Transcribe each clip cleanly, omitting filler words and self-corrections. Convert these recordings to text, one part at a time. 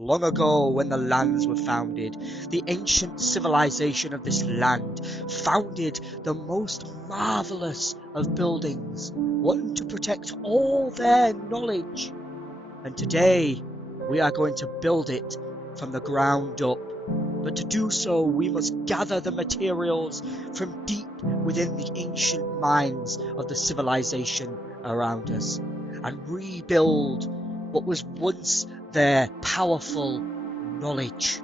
Long ago, when the lands were founded, the ancient civilization of this land founded the most marvellous of buildings, wanting to protect all their knowledge. And today, we are going to build it from the ground up. But to do so, we must gather the materials from deep within the ancient minds of the civilization around us and rebuild what was once their powerful knowledge.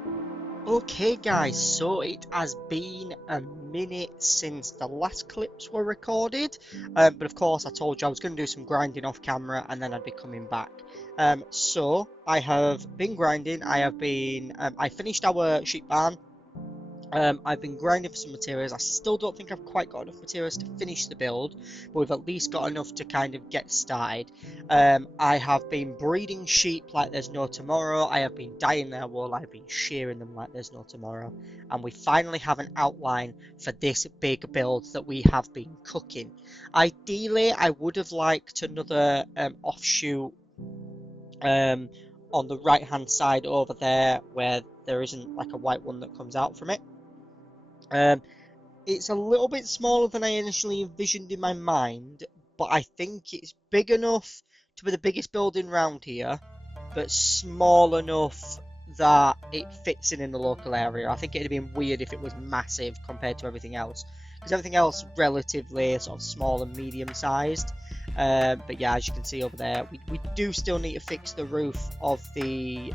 Okay guys, so it has been a minute since the last clips were recorded, but of course I told you I was going to do some grinding off camera and then I'd be coming back. So I have been grinding, I finished our sheep barn. I've been grinding for some materials. I still don't think I've quite got enough materials to finish the build, but we've at least got enough to kind of get started. I have been breeding sheep like there's no tomorrow. I have been dyeing their wool. I've been shearing them like there's no tomorrow. And we finally have an outline for this big build that we have been cooking. Ideally, I would have liked another offshoot on the right hand side over there where there isn't like a white one that comes out from it. It's a little bit smaller than I initially envisioned in my mind, but I think it's big enough to be the biggest building round here, but small enough that it fits in the local area. I think it'd have been weird if it was massive compared to everything else, because everything else relatively sort of small and medium sized. But yeah, as you can see over there, we do still need to fix the roof of the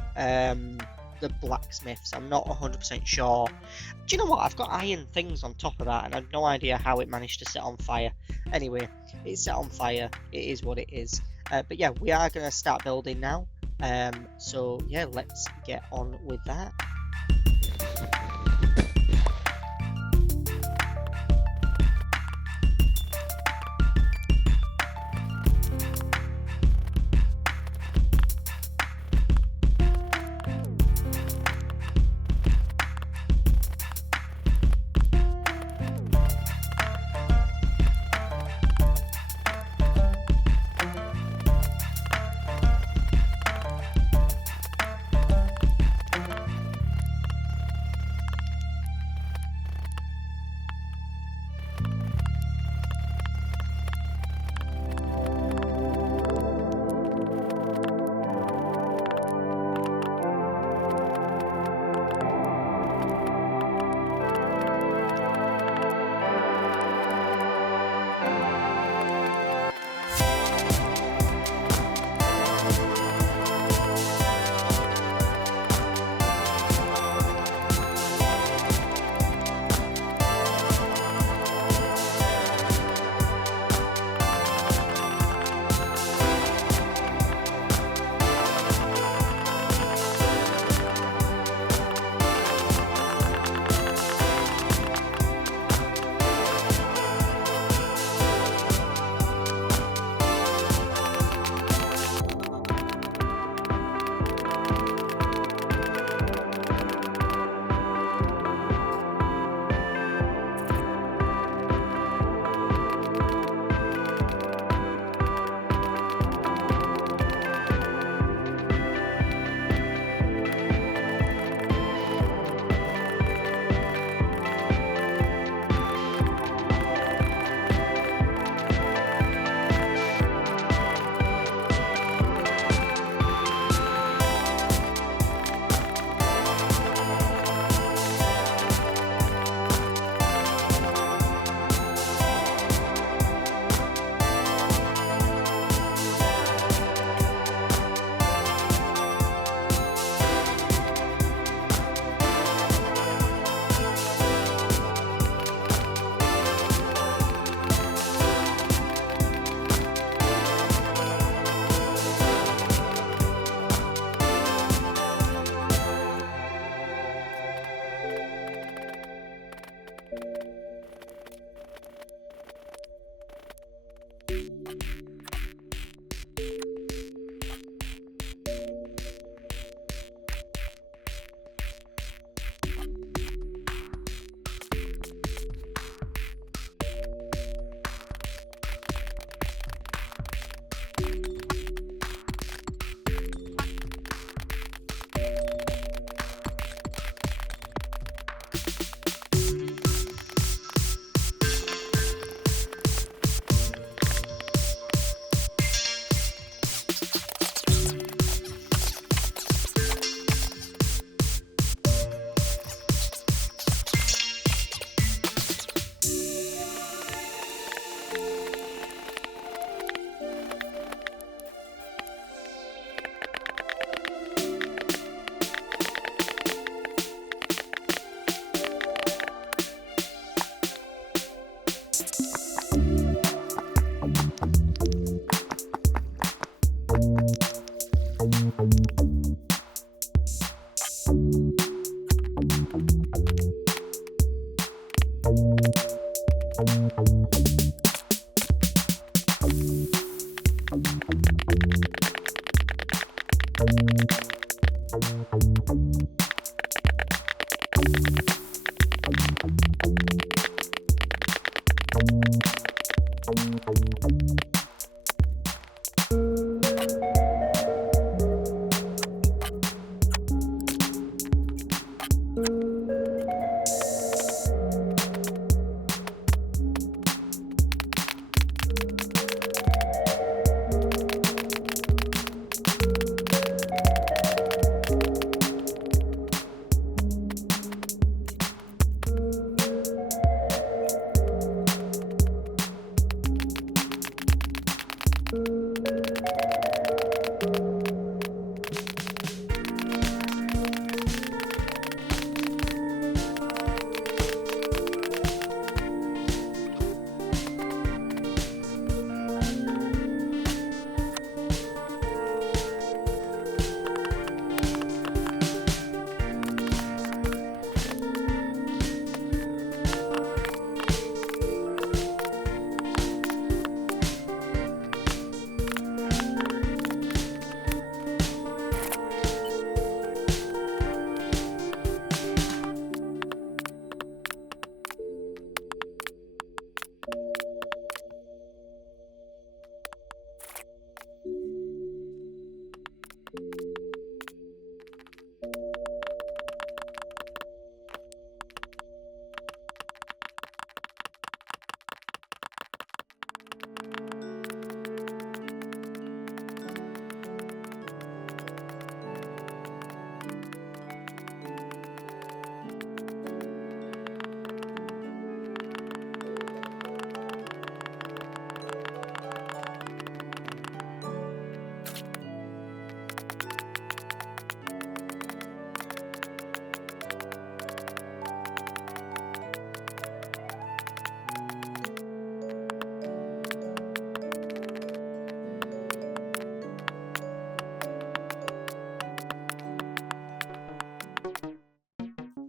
blacksmiths. I'm not 100% sure. Do you know what? I've got iron things on top of that, and I've no idea how it managed to set on fire. Anyway, it's set on fire. It is what it is. But yeah, we are going to start building now. So yeah, let's get on with that.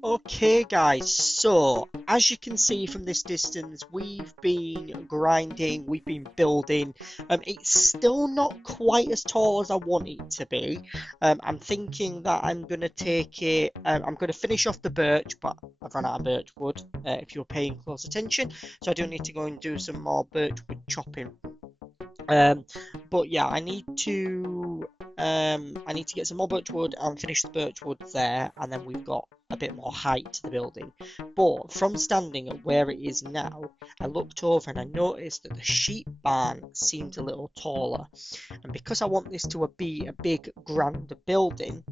Okay guys, so as you can see from this distance, we've been grinding, we've been building. It's still not quite as tall as I want it to be. I'm thinking that I'm going to take it, I'm going to finish off the birch, but I've run out of birch wood, if you're paying close attention. So I do need to go and do some more birch wood chopping. But yeah, I need to get some more birch wood and finish the birch wood there, and then we've got a bit more height to the building. But from standing at where it is now, I looked over and I noticed that the sheep barn seemed a little taller. And because I want this to be a big, grand building,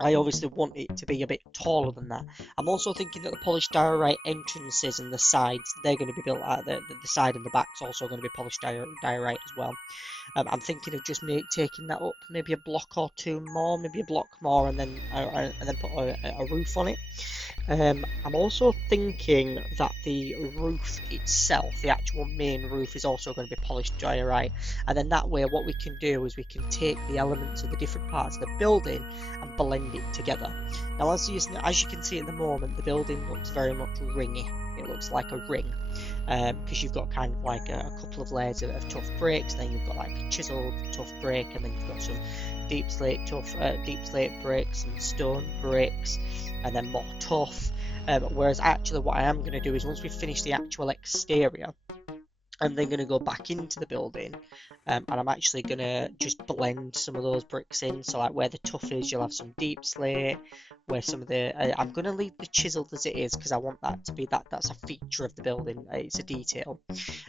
I obviously want it to be a bit taller than that. I'm also thinking that the polished diorite entrances and the sides, they're going to be built out. The side and the back's also going to be polished diorite as well. I'm thinking of just taking that up maybe a block or two more, maybe a block more, and then put a roof on it. I'm also thinking that the roof itself, the actual main roof, is also going to be polished diorite, and then that way what we can do is we can take the elements of the different parts of the building and blend it together. Now as you can see at the moment, the building looks very much ringy. It looks like a ring, because you've got kind of like a couple of layers of tough bricks, then you've got like a chiseled tough brick, and then you've got some deep slate bricks and stone bricks, and then more tough. Whereas actually what I am going to do is once we finish the actual exterior, I'm then going to go back into the building, and I'm actually going to just blend some of those bricks in. So like where the tough is, you'll have some deep slate. Where some of the I'm going to leave the chiseled as it is because I want that to be that's a feature of the building. It's a detail.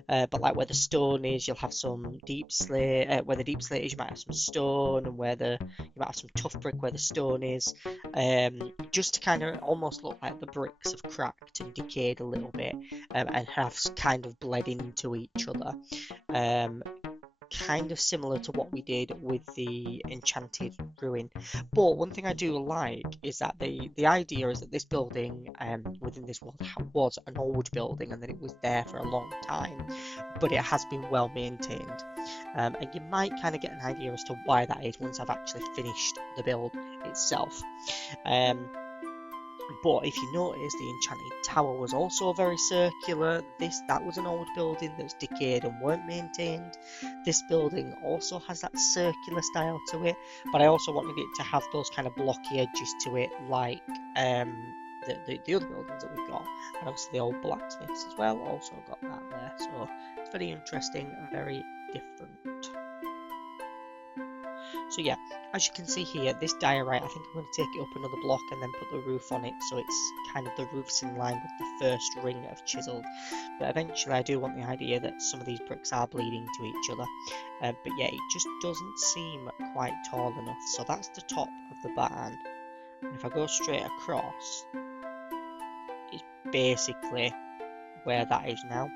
But like where the stone is, you'll have some deep slate. Where the deep slate is, you might have some stone, and you might have some tough brick where the stone is. Just to kind of almost look like the bricks have cracked and decayed a little bit, and have kind of bled into each other. Kind of similar to what we did with the enchanted ruin. But one thing I do like is that the idea is that this building within this world was an old building, and that it was there for a long time, but it has been well maintained. And you might kind of get an idea as to why that is once I've actually finished the build itself. But if you notice, the Enchanted Tower was also very circular. That was an old building that's decayed and weren't maintained. This building also has that circular style to it, but I also wanted it to have those kind of blocky edges to it, like the other buildings that we've got, and obviously the old blacksmiths as well. Also got that there, so it's very interesting and very different. So yeah, as you can see here, this diorite, I think I'm going to take it up another block and then put the roof on it, so it's kind of the roof's in line with the first ring of chiseled. But eventually I do want the idea that some of these bricks are bleeding to each other. But yeah, it just doesn't seem quite tall enough. So that's the top of the barn. And if I go straight across, it's basically where that is now.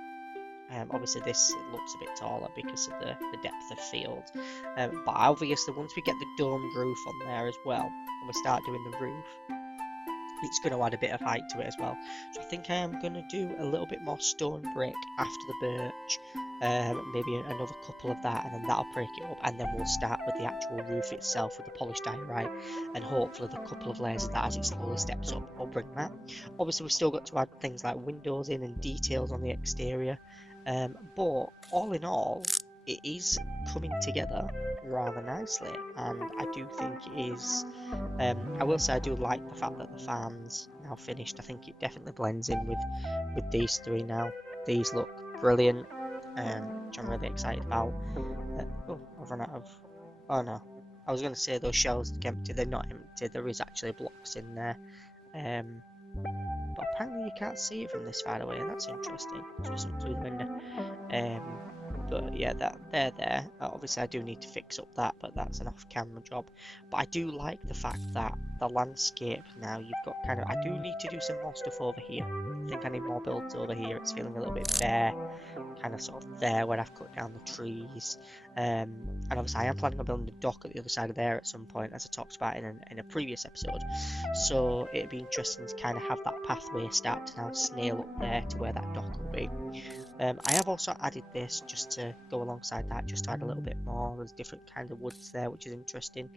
Obviously this looks a bit taller because of the depth of field, but obviously once we get the domed roof on there as well, and we start doing the roof, it's going to add a bit of height to it as well. So I think I am going to do a little bit more stone brick after the birch, maybe another couple of that, and then that'll break it up, and then we'll start with the actual roof itself with the polished diorite, and hopefully the couple of layers of that as it slowly steps up, I'll bring that. Obviously we've still got to add things like windows in and details on the exterior, but all in all, it is coming together rather nicely, and I do think it is. I will say I do like the fact that the farm's now finished. I think it definitely blends in with these three now. These look brilliant, which I'm really excited about. Oh, I've run out of. Oh no, I was going to say those shells are empty. They're not empty. There is actually blocks in there. But apparently you can't see it from this far away, and that's interesting. Just through the window. But yeah, they're there. Obviously I do need to fix up that, but that's an off-camera job. But I do like the fact that the landscape now, you've got kind of, I do need to do some more stuff over here. I think I need more builds over here. It's feeling a little bit bare, kind of sort of there where I've cut down the trees. And obviously I am planning on building a dock at the other side of there at some point, as I talked about in a previous episode. So it'd be interesting to kind of have that pathway start to now snail up there to where that dock will be. I have also added this just to go alongside that, just to add a little bit more. There's different kind of woods there, which is interesting.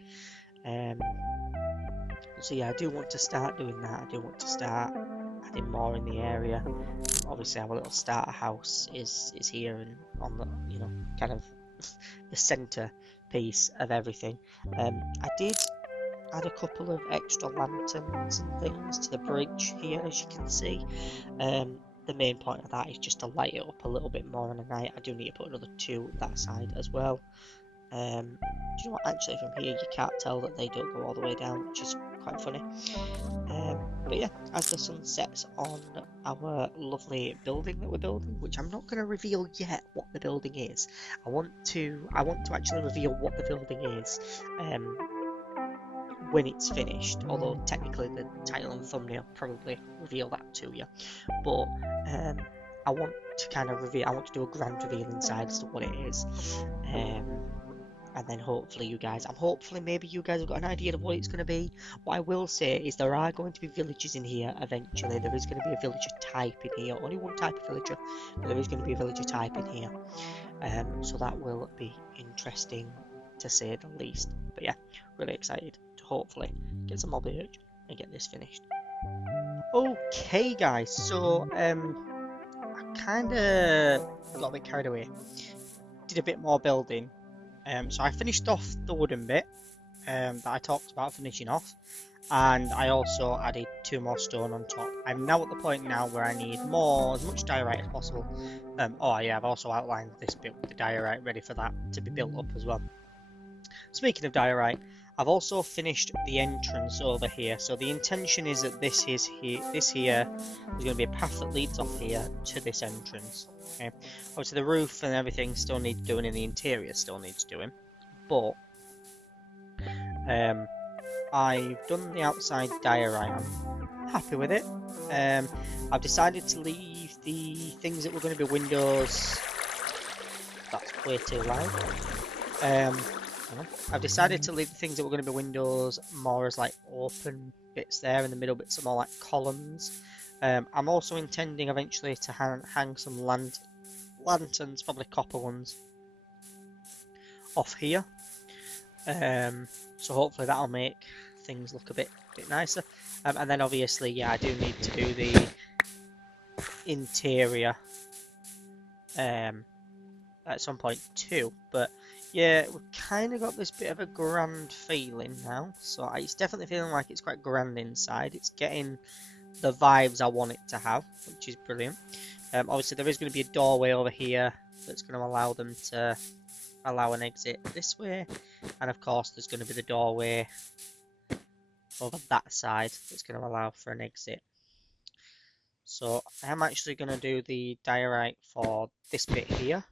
So yeah, I do want to start doing that. I do want to start adding more in the area. Obviously our little starter house is here and on the, you know, kind of the centre piece of everything. I did add a couple of extra lanterns and things to the bridge here, as you can see. The main point of that is just to light it up a little bit more on the night. I do need to put another two that side as well. Do you know what, actually from here you can't tell that they don't go all the way down, which is quite funny. But yeah, as the sun sets on our lovely building that we're building, which I'm not going to reveal yet what the building is. I want to actually reveal what the building is when it's finished, although technically the title and thumbnail probably reveal that to you. But I want to kind of reveal, I want to do a grand reveal inside as to what it is. And then hopefully you guys, maybe you guys have got an idea of what it's going to be. What I will say is there are going to be villages in here eventually. There is going to be a villager type in here. Only one type of villager, but there is going to be a villager type in here. So that will be interesting to say the least. But yeah, really excited to hopefully get some more birch and get this finished. Okay guys, so I kind of got a bit carried away. Did a bit more building. So I finished off the wooden bit that I talked about finishing off, and I also added 2 more stone on top. I'm now at the point now where I need as much diorite as possible. Oh yeah, I've also outlined this bit with the diorite ready for that to be built up as well. Speaking of diorite, I've also finished the entrance over here. So the intention is that this here is going to be a path that leads off here to this entrance. Okay, obviously the roof and everything still needs doing, and the interior still needs doing, but I've done the outside diorite. I'm happy with it. I've decided to leave the things that were going to be windows. That's way too loud. I've decided to leave the things that were going to be windows more as like open bits there, and the middle bits are more like columns. I'm also intending eventually to hang some lanterns, probably copper ones, off here. So hopefully that'll make things look a bit nicer. And then obviously, yeah, I do need to do the interior at some point too. But yeah, we've kind of got this bit of a grand feeling now. So it's definitely feeling like it's quite grand inside. It's getting the vibes I want it to have, which is brilliant. Obviously, there is going to be a doorway over here that's going to allow them to allow an exit this way, and of course there's going to be the doorway over that side that's going to allow for an exit. So I'm actually going to do the diorite for this bit here.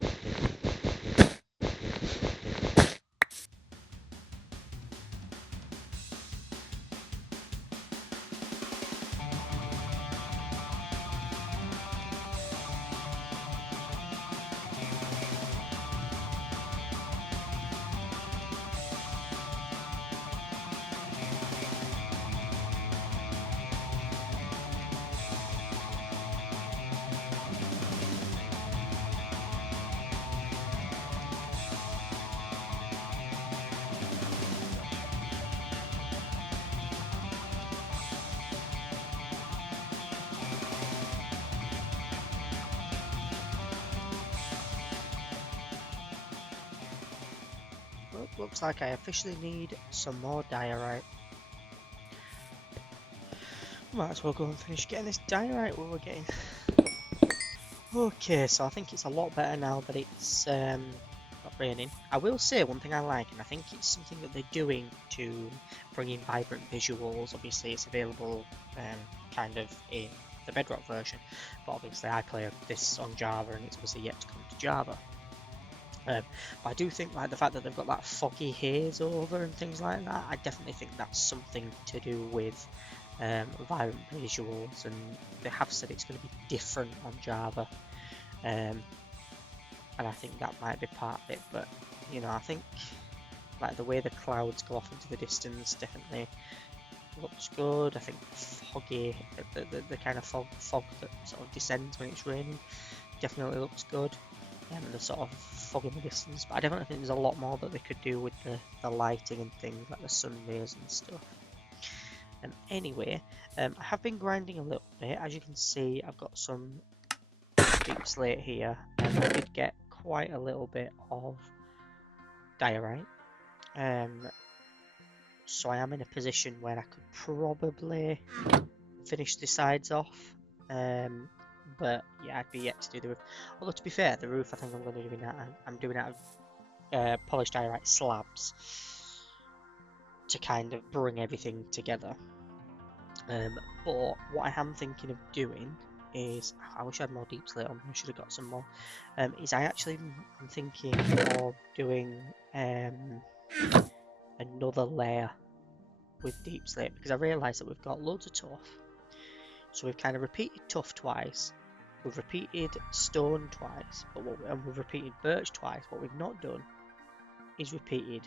Well, looks like I officially need some more diorite. Might as well go and finish getting this diorite we were getting. Okay, so I think it's a lot better now that it's not raining. I will say one thing I like, and I think it's something that they're doing to bring in vibrant visuals. Obviously, it's available kind of in the Bedrock version, but obviously I play this on Java, and it's obviously yet to come to Java. But I do think like the fact that they've got that foggy haze over and things like that, I definitely think that's something to do with vibrant visuals, and they have said it's going to be different on Java, and I think that might be part of it. But you know, I think like the way the clouds go off into the distance definitely looks good. I think the foggy, the kind of fog that sort of descends when it's raining definitely looks good, and the sort of fog in the distance. But I definitely think there's a lot more that they could do with the lighting and things like the sun rays and stuff. Anyway, I have been grinding a little bit. As you can see, I've got some deep slate here, and I did get quite a little bit of diorite. So I am in a position where I could probably finish the sides off. But yeah, I'd be yet to do the roof. Although to be fair, the roof I think I'm going to do that. I'm doing out of polished diorite slabs to kind of bring everything together. But what I am thinking of doing is, I wish I had more deep slate on, I should have got some more, is I'm thinking of doing another layer with deep slate, because I realise that we've got loads of tuff, so we've kind of repeated tuff twice, we've repeated stone twice, and we've repeated birch twice. What we've not done is repeated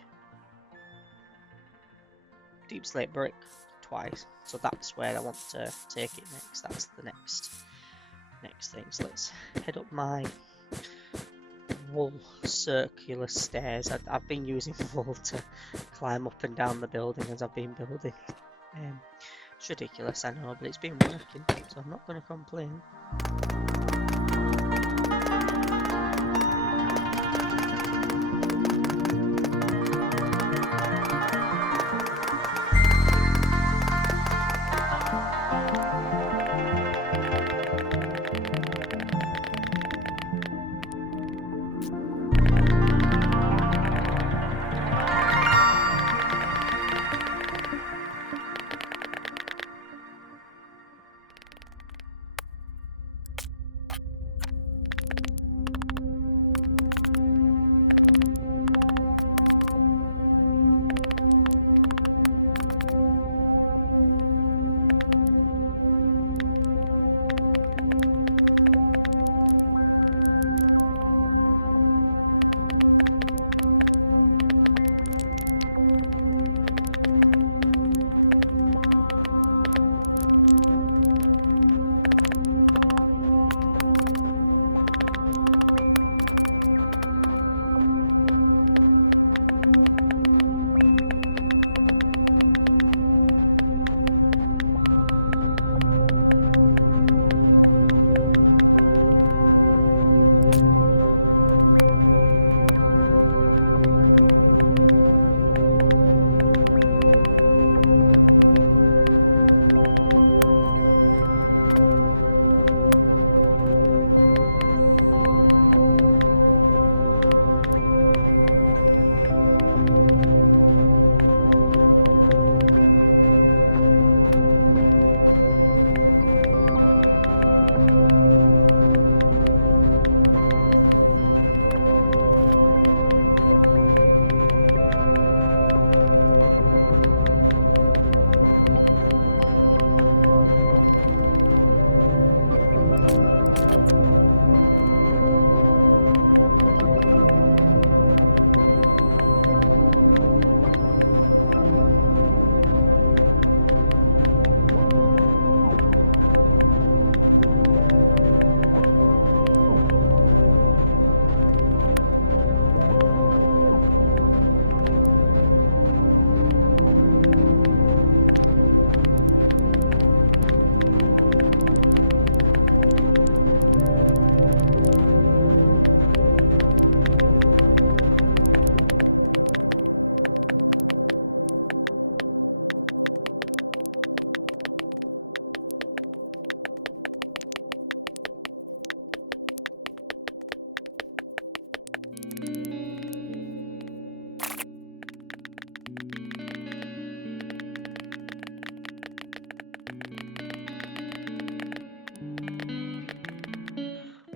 deep slate brick twice, so that's where I want to take it next. That's the next thing. So let's head up my wool circular stairs. I've been using wool to climb up and down the building as I've been building. It's ridiculous, I know, but it's been working, so I'm not going to complain.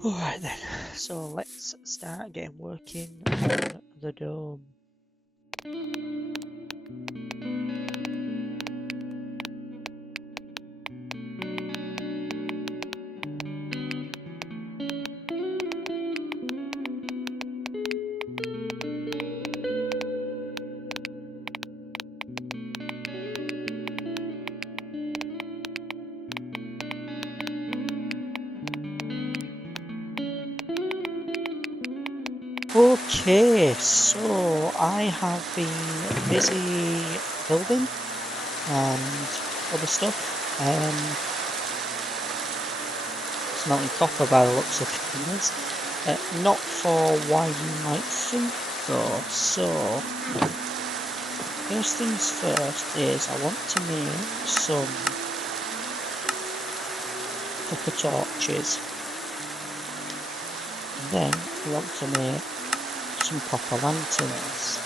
Alright then, so let's start getting working on the dome. Okay, so I have been busy building and other stuff. Smelting copper by the looks of things. Not for why you might think though. So, first things first is I want to make some copper torches. Then I want to make some copper lanterns.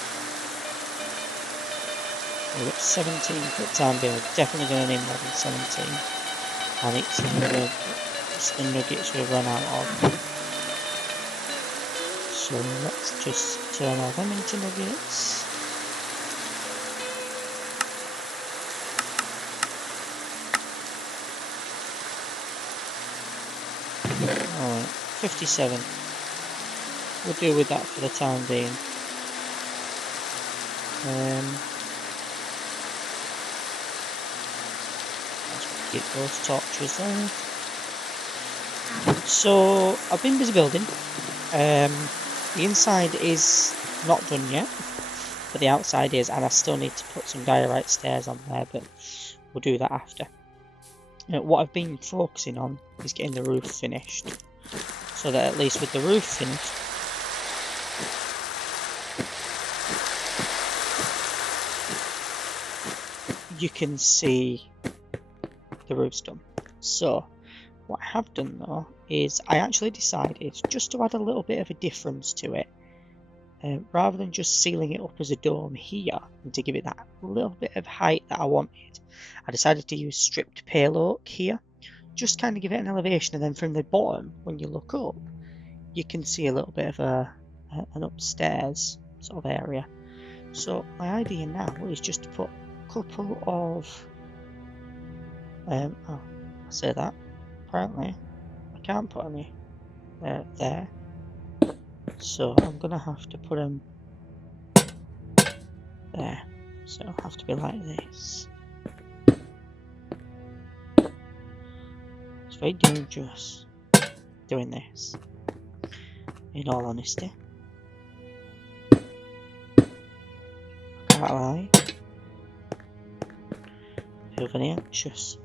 We've got 17 for the time being. We're definitely going to need more than 17. And it's the nuggets we've run out of. So let's just turn all them into nuggets. Alright, 57. We'll deal with that for the time being. Let's keep those torches there. So I've been busy building. The inside is not done yet, but the outside is, and I still need to put some diorite stairs on there, but we'll do that after. What I've been focusing on is getting the roof finished, so that at least with the roof finished, you can see the roof's done. So what I have done though is I actually decided just to add a little bit of a difference to it. Rather than just sealing it up as a dome here and to give it that little bit of height that I wanted, I decided to use stripped pale oak here, just kind of give it an elevation, and then from the bottom when you look up you can see a little bit of an upstairs sort of area. So my idea now is just to put a couple of I say that apparently I can't put any there. So I'm gonna have to put them there. So it'll have to be like this. It's very dangerous doing this, in all honesty. I can't lie. I feel very anxious.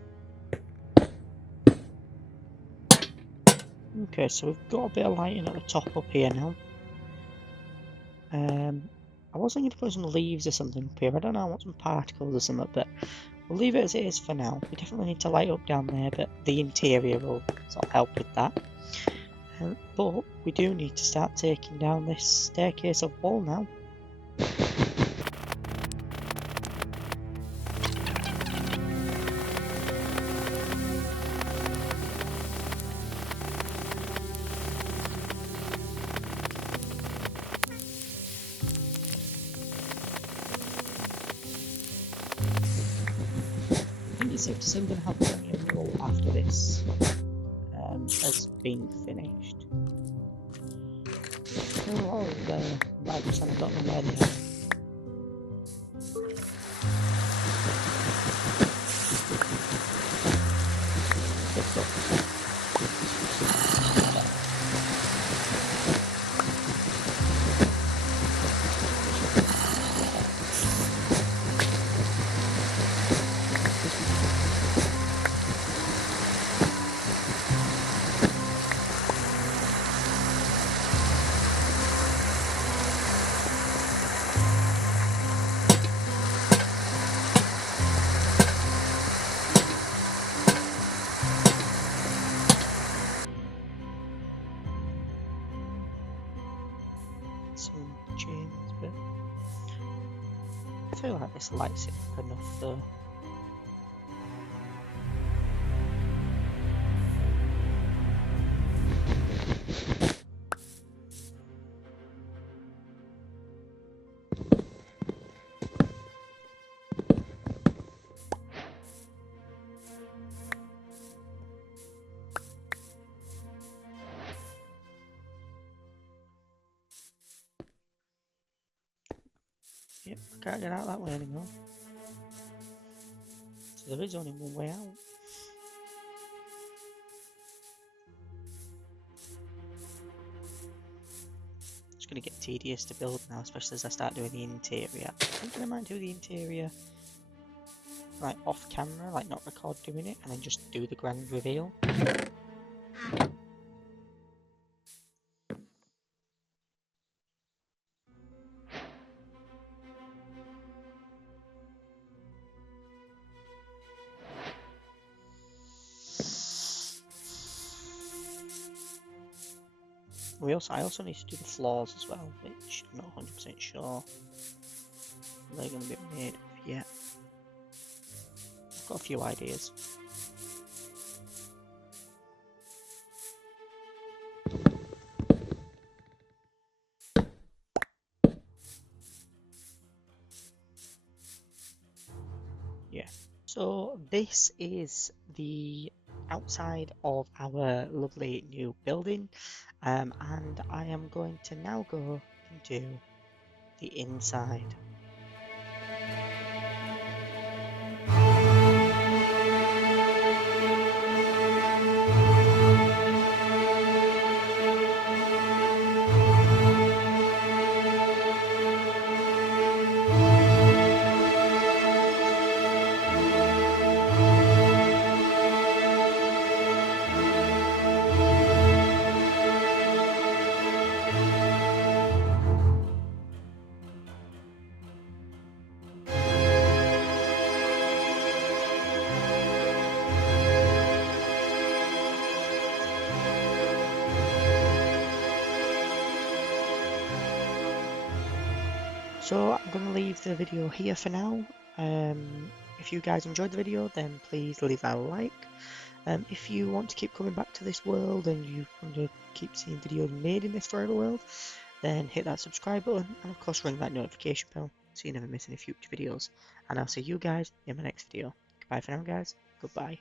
Okay, so we've got a bit of lighting at the top up here now. I was thinking to put some leaves or something up here. I don't know, I want some particles or something, but we'll leave it as it is for now. We definitely need to light up down there, but the interior will sort of help with that. But we do need to start taking down this staircase of wall now. It's safe to say we're going to have plenty of wool after this has been finished. Oh, the lights have got them where they are. Some chains, but I feel like this lights it up enough though. Yep, I can't get out that way anymore. So there is only one way out. It's going to get tedious to build now, especially as I start doing the interior. I think I might do the interior like off camera, like not record doing it, and then just do the grand reveal. I also need to do the floors as well, which I'm not 100% sure they're going to be made of yet. I've got a few ideas. Yeah. So this is the outside of our lovely new building, and I am going to now go and do the inside. So I'm going to leave the video here for now. If you guys enjoyed the video, then please leave a like. If you want to keep coming back to this world and you want to keep seeing videos made in this forever world, then hit that subscribe button and of course ring that notification bell so you never miss any future videos. And I'll see you guys in my next video. Goodbye for now, guys. Goodbye.